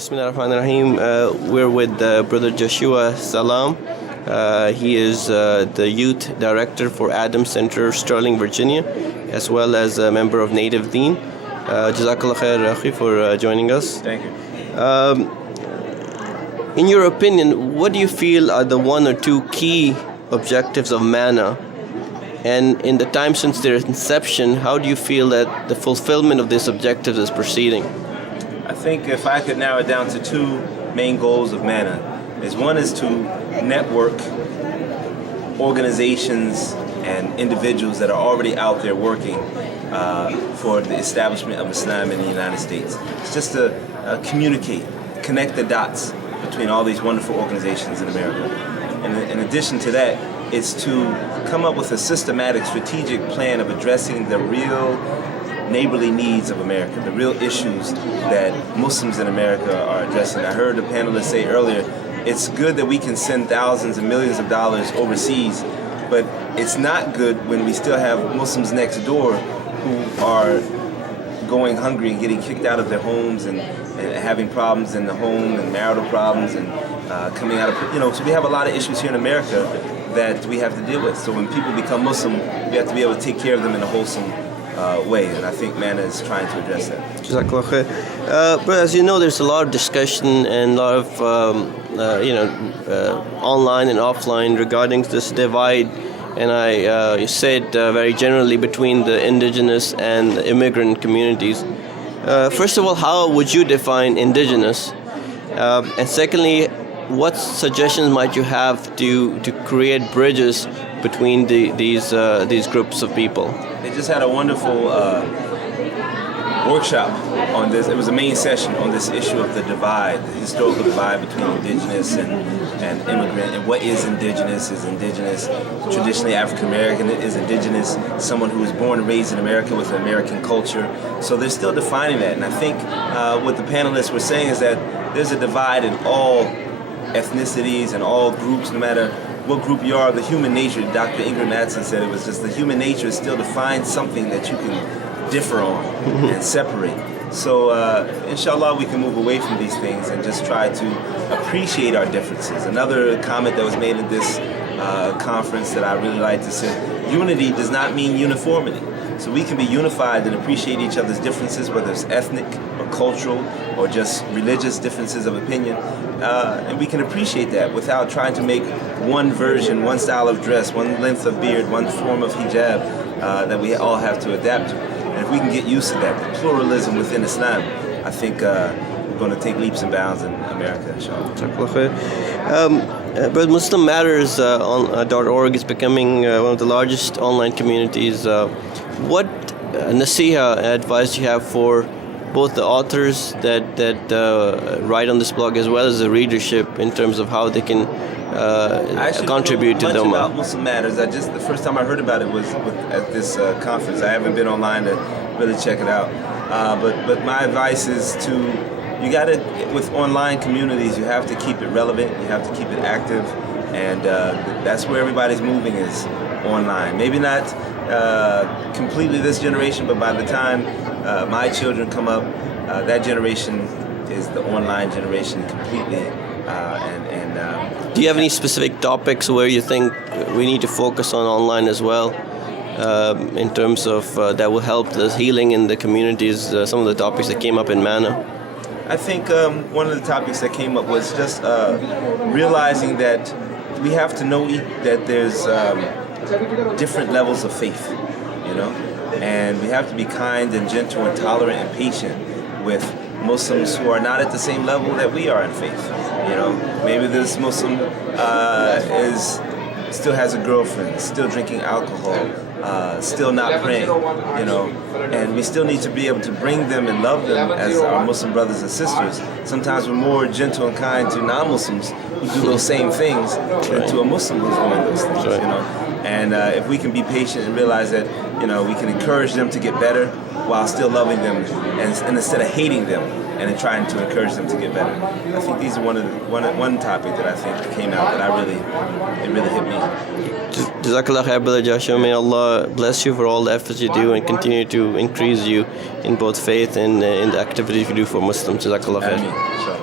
Bismillahirrahmanirrahim. We're with Brother Joshua Salaam. He is the youth director for Adams Center, Sterling, Virginia, as well as a member of Native Deen. Jazakallah khair, Akhi, for joining us. Thank you. In your opinion, what do you feel are the one or two key objectives of MANA? And in the time since their inception, how do you feel that the fulfillment of these objectives is proceeding? I think if I could narrow it down to two main goals of MANA, one is to network organizations and individuals that are already out there working for the establishment of Islam in the United States. It's just to communicate, connect the dots between all these wonderful organizations in America. And in addition to that, it's to come up with a systematic, strategic plan of addressing the real neighborly needs of America, the real issues that Muslims in America are addressing. I heard the panelists say earlier, it's good that we can send thousands and millions of dollars overseas, but it's not good when we still have Muslims next door who are going hungry and getting kicked out of their homes and having problems in the home and marital problems and coming out of, so we have a lot of issues here in America that we have to deal with. So when people become Muslim, we have to be able to take care of them in a wholesome way, and I think MANA is trying to address that. Jazakallah khair. But as you know, there's a lot of discussion and a lot of online and offline regarding this divide, and you said very generally between the indigenous and the immigrant communities. First of all, how would you define indigenous? And secondly, what suggestions might you have to create bridges between these groups of people? They just had a wonderful workshop on this. It was a main session on this issue of the divide, the historical divide between indigenous and immigrant. And what is indigenous? Is indigenous traditionally African American? Is indigenous someone who was born and raised in America with an American culture? So they're still defining that. And I think what the panelists were saying is that there's a divide in all ethnicities and all groups, no matter what group you are. The human nature, Dr. Ingrid Mattson said, it was just the human nature is still to find something that you can differ on and separate. So inshallah we can move away from these things and just try to appreciate our differences. Another comment that was made at this conference that I really like to say, unity does not mean uniformity. So we can be unified and appreciate each other's differences, whether it's ethnic or cultural or just religious differences of opinion. And we can appreciate that without trying to make one version, one style of dress, one length of beard, one form of hijab that we all have to adapt to. And if we can get used to that, the pluralism within Islam, I think we're going to take leaps and bounds in America, inshallah. But Muslim Matters .org is becoming one of the largest online communities. What nasiha advice do you have for both the authors that write on this blog as well as the readership in terms of how they can contribute to the Ummah? About Muslim Matters. The first time I heard about it was at this conference. I haven't been online to really check it out. But my advice is you got to, with online communities, you have to keep it relevant, you have to keep it active, and that's where everybody's moving is online. Maybe not completely this generation, but by the time my children come up, that generation is the online generation completely. Do you have any specific topics where you think we need to focus on online as well, in terms of that will help the healing in the communities, some of the topics that came up in MANA? I think one of the topics that came up was just realizing that we have to know that there's different levels of faith, and we have to be kind and gentle and tolerant and patient with Muslims who are not at the same level that we are in faith. Maybe this Muslim still has a girlfriend, still drinking alcohol, still not praying, and we still need to be able to bring them and love them as our Muslim brothers and sisters. Sometimes we're more gentle and kind to non-Muslims who do those same things than to a Muslim who's doing those things, And if we can be patient and realize that, we can encourage them to get better while still loving them, and instead of hating them and trying to encourage them to get better. I think these are one topic that I think came out that it really hit me. Jazakallah khair, Brother Joshua. May Allah bless you for all the efforts you do and continue to increase you in both faith and in the activities you do for Muslims. Jazakallah khair.